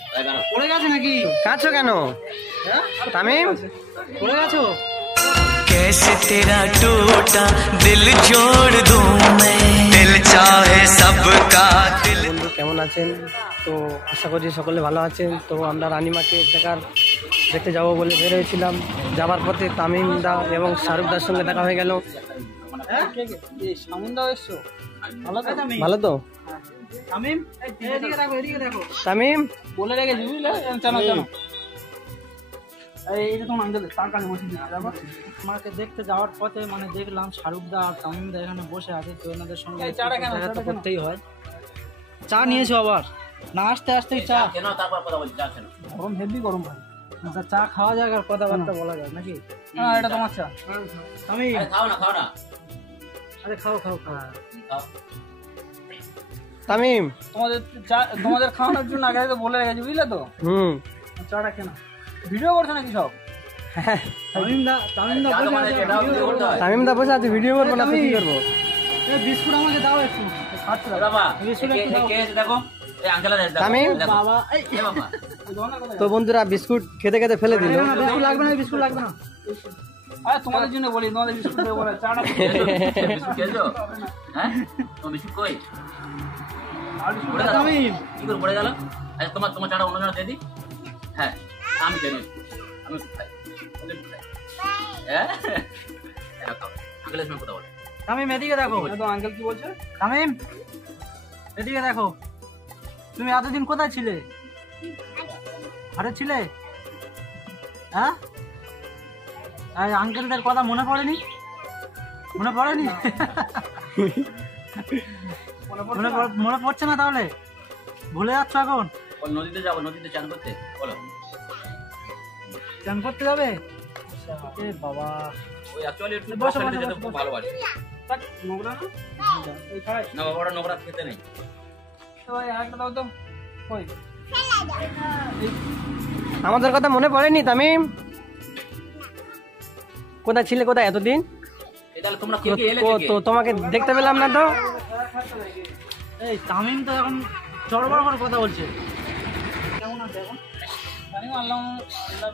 পড়ে গেছে নাকি? কাঁদছো কেন তামিম? পড়ে গেছো? कैसे तेरा टूटा दिल जोड़ दूं मैं दिल चाहे सबका दिल। বন্ধু কেমন আছেন? তো আশা করি সকলে ভালো আছেন। তো আমরা রানীমাকে দেখতে যাবো বলে বের হয়েছিলাম। যাবার পথে তামিম দা এবং শাহরুখ দার সঙ্গে দেখা হয়ে গেল। ভালো তো তামিম এদিকে দেখো, এদিকে দেখো। তামিম? বলে রেখেছি বুঝলে? চলো চলো। এই যে তোমার আঙ্কেল তার কাছে বসে দিচ্ছি। দেখো আমাকে দেখতে যাওয়ার পথে মানে দেখলাম শাহরুখ দা আর তামিম দা এখানে বসে আছে। তো ওনাদের সঙ্গে দেখা তো করতেই হয়। চা নিয়েছো আবার? না আসতে আসতেই চা কেন? তারপর কথা বলছি। চা কেন? গরম, হেভি গরম ভাই। আচ্ছা চা খাওয়া যায় আর কথাবার্তা বলা যায় নাকি? হ্যাঁ এটা তোমার চা। আমি খাও না আরে খাও খাও খাও। তামিম তোমাদের খাওয়ানোর জন্য আগে তো বলে রেখেছি বুঝলে তো? চাটা কেন ভিডিও করছো নাকি সব? তামিম দা বসে আছে, ভিডিও করবো না তো কি করবো? বিস্কুট আমাকে দাও একটু। তামিম তো বন্ধুরা বিস্কুট খেতে খেতে ফেলে দিল। বিস্কুট লাগবে না, বিস্কুট লাগবে না। আরে তোমাদের জন্য বলি, তোমাদের বিস্কুট দেবো না। চাটা বিস্কুট খেয়েছো? হ্যাঁ তোমার বিস্কুট কই? তামিম কি করে পড়ে গেল? আচ্ছা তোমার চাটা অন্য দিয়ে দিই। হ্যাঁ আমি জানি, আমি খাই। তামিম এদিকে দেখো। আঙ্কেল কি বলছে? তামিম এদিকে দেখো। তুমি এতদিন কোথায় ছিলে? ঘরে ছিলে? হ্যাঁ আঙ্কেলদের কথা মনে পড়েনি? মনে পড়েনি? মনে পড়ছে না? তাহলে ভুলে যাচ্ছ এখন? নদীতে যাবো, নদীতে চান করতে। বলো চান করতে যাবে? বাবা ওই অ্যাকচুয়ালি একটু বসাতে যেতে খুব ভালোবাসে। নোংরা না বাবা, ওটা নোংরা খেতে নেই। তো ভাই একটা দাও তো। কই আমাদের কথা মনে পড়েনি তামিম? কোথায় ছিলে, কোথায় এতদিন? তো তোমাকে দেখতে পেলাম না তো। এই তামিম তো এখন চড়বড় করে কথা বলছে। কেমন আছে এখন? তামিম আল্লাহ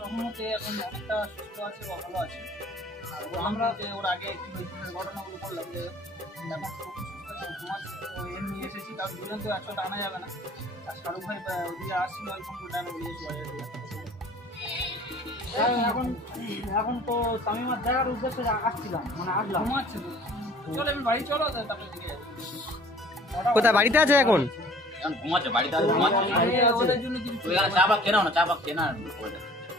রহমতে এখন অনেকটা সুস্থ আছে বা ভালো আছে। আমরা যে ওর আগে কি হয়েছিল ঘটনাগুলো করলাম যে এখন ঘুমাচ্ছে। তো এমনি এসেছি, তার দুজন তো একসাথে আনা যাবে না। আর শাহরুখ ভাই ওদিকে আসছিল টাইম এখন তো তামিমার দেখার উদ্দেশ্যে আসছিলাম, মানে আসলাম। ঘুমাচ্ছে তো, চলো আমি বাড়ি চলো। তারপরে দিকে কোথায় বাড়িতে আছে এখন? ঘুমাচ্ছে বাড়িতে আছে, ঘুমাচ্ছে। ওদের জন্য কিছু চা বা কেনা না, চা বা কেনা।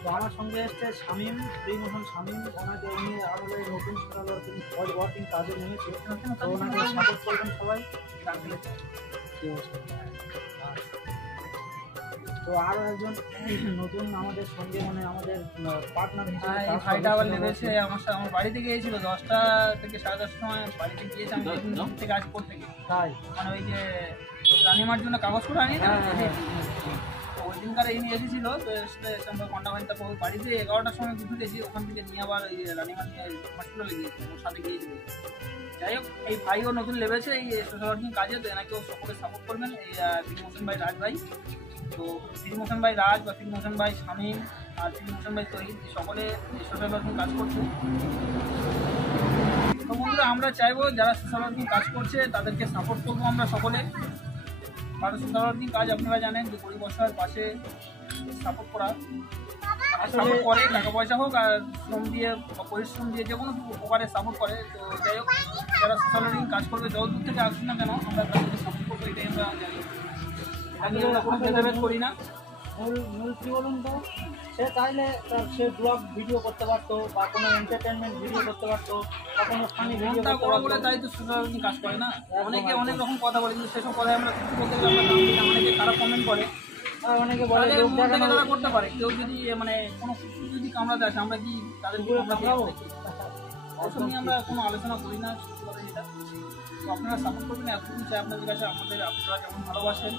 তো আমার সঙ্গে এসছে শামীম, প্রিমোশন শামীম। ওনাকে নিয়ে আরো নতুন ওয়ার্কিং কাজে নেমেছে। তো ওনাকে সাপোর্ট করবেন সবাই। তো আরো একজন নতুন আমাদের সঙ্গে মানে আমাদের পার্টনার হিসেবে ভাইটা আবার লেগেছে আমার বাড়িতে গিয়েছিল 10টা থেকে 10:30টার সময় বাড়িতে গিয়েছে। আমি থেকে আজ করতে গিয়ে তাই মানে ওই যে রানিমার জন্য কাগজ করে আনি না, ওই দিনকার এই নিয়ে এসেছিল। তো আমরা ঘন্টা ঘন্টা বাড়িতে 11টার সময় ঢুকেছি। ওখান থেকে নিয়ে আবার এই রানিমা নিয়ে হসপিটালে গিয়েছি, ওর সাথে গিয়েছিল। যাই হোক এই ভাইও নতুন লেগেছে এই সোশ্যাল ওয়ার্কিং কাজে। তো এনাকেও সকলে সাপোর্ট করবেন। এই ফিরমোশন ভাই রাজ ভাই, তো ফিরমোশন ভাই রাজ বা ফিরমোশন ভাই শামীম আর ফিরমোশন ভাই তহিদ সকলে সোশ্যাল ওয়ার্কিং কাজ করছে। তো বন্ধুরা আমরা চাইবো যারা সোশ্যাল ওয়ার্কিং কাজ করছে তাদেরকে সাপোর্ট করবো আমরা সকলে। কারণ সোশ্যাল ওয়ার্কিং কাজ আপনারা জানেন যে গরিব অসহায়ের পাশে সাপোর্ট করা, সাপোর্ট করে টাকা পয়সা হোক আর শ্রম দিয়ে বা পরিশ্রম দিয়ে যে কোনো উপকারে সাপোর্ট করে। তো যাই হোক যারা সোশ্যাল ওয়ার্কিং কাজ করবে যত দূর থেকে আসুন না কেন আমরা তাদেরকে সাপোর্ট করবো, এটাই আমরা জানি। আমি আমরা কোনো ভেদাভেদ করি না। মূল কী বলুন তো, সে চাইলে সে ব্লগ ভিডিও করতে পারতো বা কোনো এন্টারটেনমেন্ট ভিডিও করতে পারতো বা কোনো ফানি ভিডিও করতে পারতো। তাই তো সোশ্যাল ওয়ার্কিং কাজ করে না। অনেকে অনেক রকম কথা বলে, কিন্তু সেসব কথায় আমরা কিছু বলতে গেলে আমরা অনেকে খারাপ কমেন্ট করে। অনেকে বলে তারা করতে পারে। কেউ যদি মানে কোনো কুকুর যদি কামড়াতে আসে আমরা কি তাদের কামড়াবো? ওসব নিয়ে আমরা কোনো আলোচনা করি না। যেটা তো আপনারা সাপোর্ট করবেন এতটুকু চাই আপনাদের কাছে। আপনারা যেমন ভালোবাসেন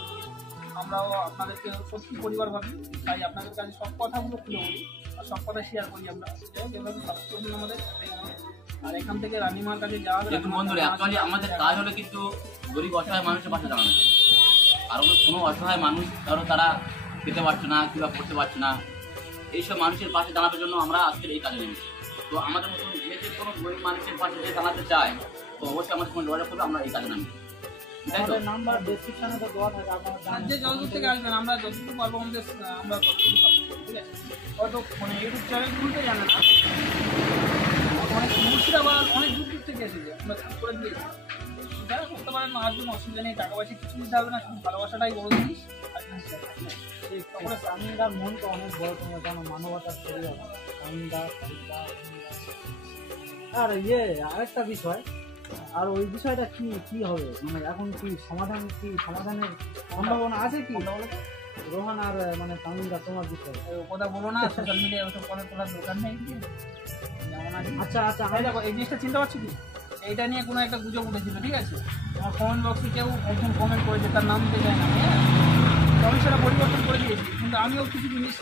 আমরাও আপনাদেরকে সত্যি পরিবার ভাবি, তাই আপনাদের কাছে সব কথাগুলো খুলে বলি আর সব কথা শেয়ার করি আমরা। যাই হোক এভাবে সাপোর্ট করবেন আমাদের। আর এখান থেকে রানিমার কাছে যাওয়া হবে। বন্ধুরা অ্যাকচুয়ালি আমাদের কাজ হলো কিন্তু গরিব অসহায় মানুষের পাশে দাঁড়ানো। আর কোনো অসহায় মানুষ ধরো তারা খেতে পারছে না কিংবা পড়তে পারছে না, এইসব মানুষের পাশে দাঁড়ানোর জন্য আমরা আজকের এই কাজে নেমেছি। তো আমাদের মতন যে কোনো গরিব মানুষের পাশে যে দাঁড়াতে চায় তো অবশ্যই আমাদের সঙ্গে যোগাযোগ করবে, আমরা এই কাজে নামি। তাই তো? নাম্বার ডেসক্রিপশনে তো দেওয়া থাকে, আপনারা আর যে যতদূর থেকে আসবেন আমরা যতটুকু পারবো আমাদের আমরা ততটুকু পাবো, ঠিক আছে? হয়তো মানে ইউটিউব চ্যানেল খুলতে জানে না, অনেক মুর্শিদাবাদ অনেক দূর দূর থেকে এসেছে, আমরা কাজ করে দিয়েছি। যারা করতে পারেন না আসবেন, অসুবিধা নেই, টাকা পয়সা কিছু দিতে হবে না, শুধু ভালোবাসাটাই বড় জিনিস। আর কিছু চাই না। এই তারপরে তামিমদার মন তো অনেক বড়, তোমরা জানো, মানবতার শরীর তামিমদা। আর আরেকটা বিষয়, আর ওই বিষয়টা কি হবে, মানে এখন সমাধানের সম্ভাবনা আছে কি রোহান আর মানে তামিমদা তোমার বিষয়ে? ও কথা বলো না, সোশ্যাল মিডিয়ায় ওসব কথা তোলার দরকার নেই। যেমন আছে আচ্ছা আমি দেখো এই জিনিসটা চিন্তা পাচ্ছি কি, এইটা নিয়ে কোনো একটা গুজব উঠেছিল, ঠিক আছে? আমার কমেন্ট বক্সে কেউ প্রথম কমেন্ট করেছে, তার নাম দিতে চায় না, আমি সেটা পরিবর্তন করে দিয়েছি, কিন্তু আমিও কিছু জিনিস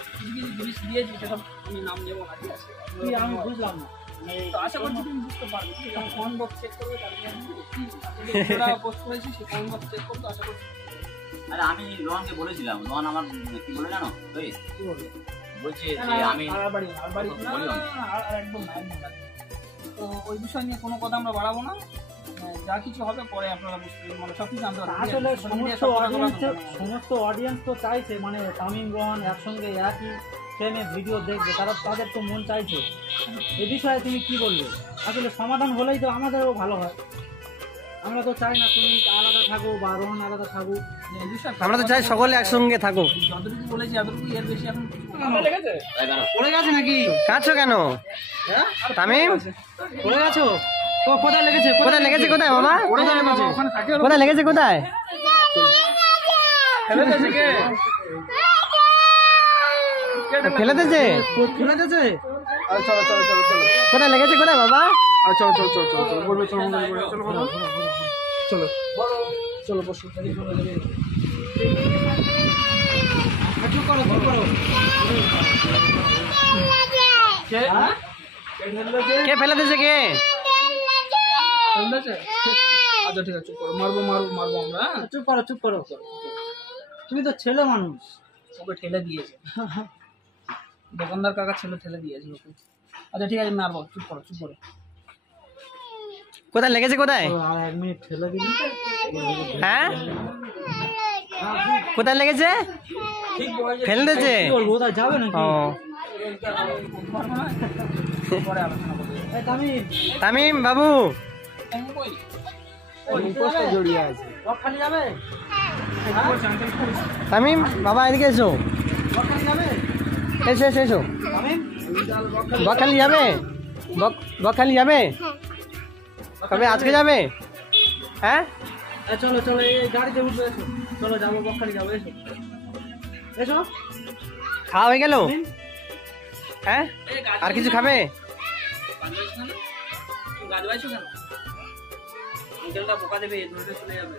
দিয়েছি, সেসব আমি নাম নেবো না, ঠিক আছে? কি আমি বুঝলাম না, তো আশা করছি তুমি বুঝতে পারবে, ঠিক আছে? কমেন্ট বক্স চেক করবে, তারপরে পোস্ট করেছি সেই কমেন্ট বক্স চেক করতে আশা করছি। আরে আমি রোহনকে বলেছিলাম, রোহন আমার কি বলে জানো কি বলবো? বলছে না, যে না, আমি আর বাড়ি না, একদম না। তো ওই বিষয় নিয়ে কোনো কথা আমরা বাড়াবো না, যা কিছু হবে পরে আপনারা বুঝতে মানে সব কিছু জানতে পারবেন। আসলে সমস্ত অডিয়েন্স তো চাইছে মানে তামিম রোহান একসঙ্গে একই ট্রেনে ভিডিও দেখবে, তাদের তো মন চাইছে। এ বিষয়ে তুমি কি বলবে? আসলে সমাধান হলেই তো আমাদেরও ভালো হয়। আমরা তো চাই না তুমি আলাদা থাকো বা রোহান আলাদা থাকুক। এই বিষয়ে আমরা তো চাই সকলে একসঙ্গে থাকুক। যতটুকু বলেছি এতটুকু, এর বেশি এখন কিছু বলবো না। পড়ে গেছে নাকি? কাঁদছো কেন তামিম? পড়ে গেছো? তো কোথায় লেগেছে? কোথায় লেগেছে? কোথায় বাবা? কোথায় লেগেছে? ওখানে থাকে কোথায় লেগেছে? কোথায় ফেলে দিয়েছে কে? ফেলে দিয়েছে? ফেলে দিয়েছে? কোথায় লেগেছে? কোথায় বাবা? চুপ করো। কে ফেলে দিয়েছে? কে? ফেলে দিয়েছে? আচ্ছা ঠিক আছে, চুপ করো, মারবো আমরা, হ্যাঁ? চুপ করো। তুমি তো ছেলে মানুষ। ওকে ঠেলে দিয়েছে, দোকানদার কাকা ছেলে ঠেলে দিয়েছে ওকে। আচ্ছা ঠিক আছে, মারবো, চুপ করো। কোথায় লেগেছে? কোথায়? আর 1 মিনিট ঠেলে দিলি। হ্যাঁ কোথায় লেগেছে? ফেলে দিয়েছে? কি বলবো, ওটা যাবে নাকি? ও পরে আলোচনা করবো। এই তামিম, তামিম বাবু, জড়িয়ে আছে। বকখালি যাবে? তামিম বাবা এদিকে এসো, বকখালি যাবে? এসো। তামিম, বকখালি যাবে? বকখালি যাবে? কবে? আজকে যাবে? হ্যাঁ চলো এই গাড়িতে উঠবে, এসো। চলো যাবো, বকখালি যাবো, এসো। খাওয়া হয়ে গেল? হ্যাঁ আর কিছু খাবে? গাছ বাইছো কেন? আঙ্কেলটা বোকা দেবে, ধরে চলে যাবে।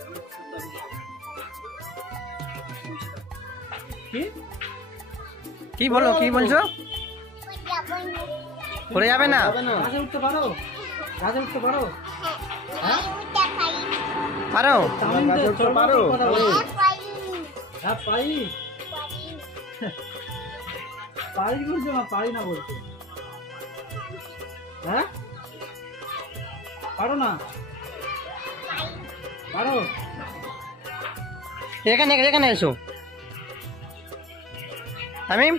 কি বলছো? পড়ে যাবে না? গাছে উঠতে পারো? হ্যাঁ পারো? তামিম তো চলো, পারো? কথা বলো। হ্যাঁ পারি বলছো না, পারি না বলছো? হ্যাঁ পারো না? পারো? এখানে এসো তামিম,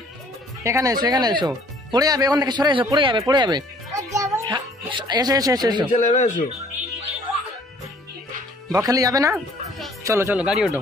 এখানে এসো। পড়ে যাবে, ওখান থেকে সরে এসো, পড়ে যাবে। হ্যাঁ, এসো। বকখালি যাবে না? চলো গাড়ি ওঠো।